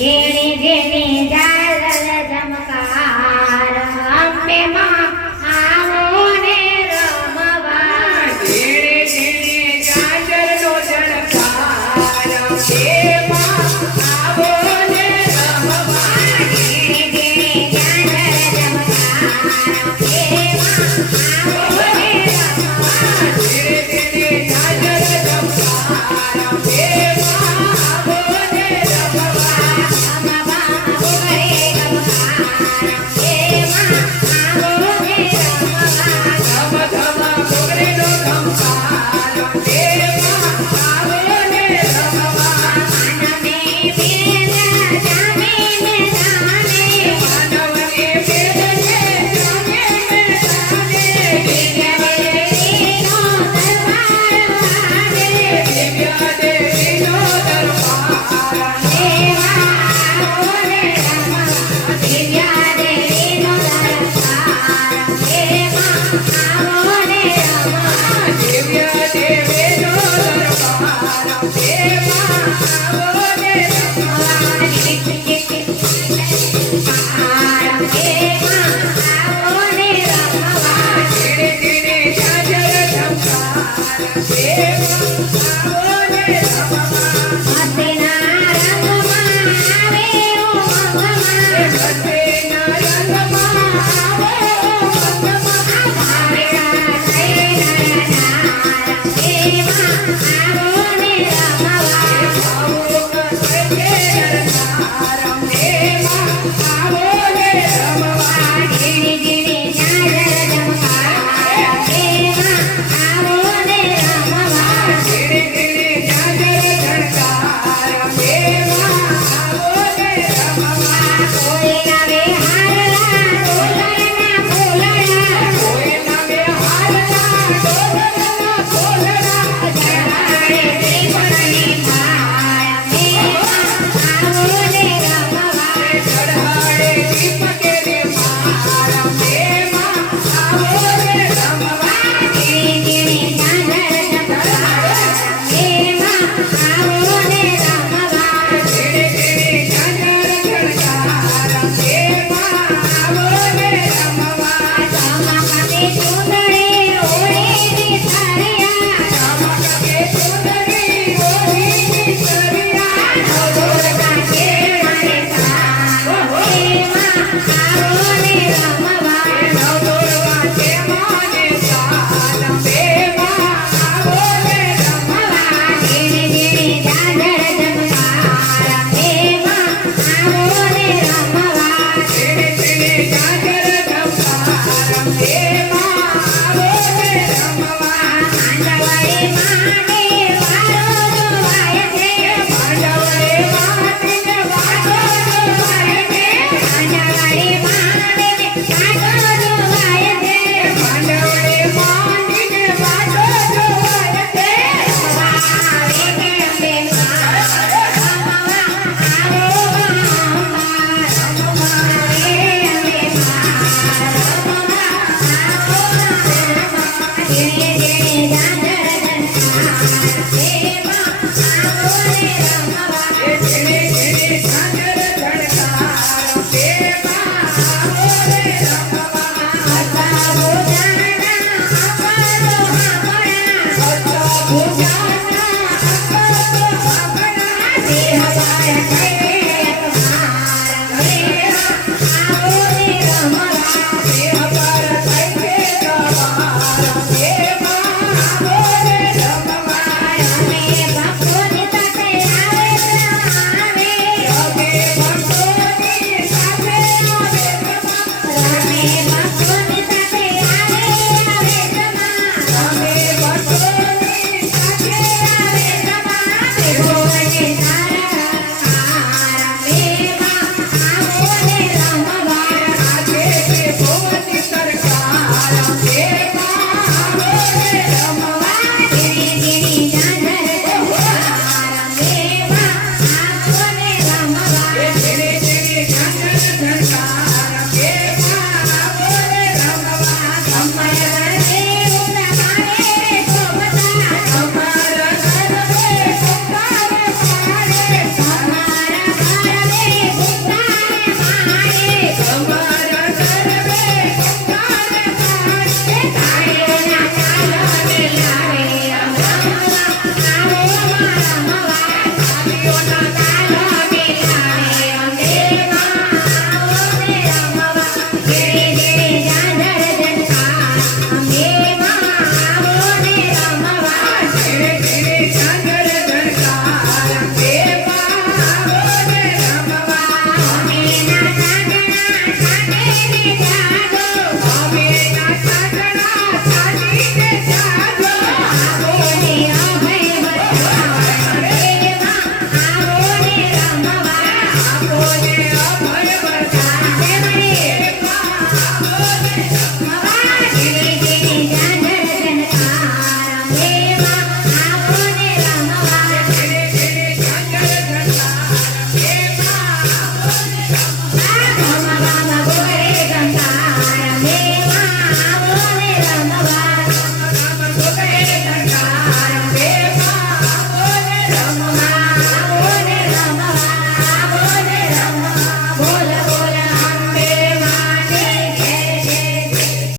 Vieni, vieni. Yes. हमारा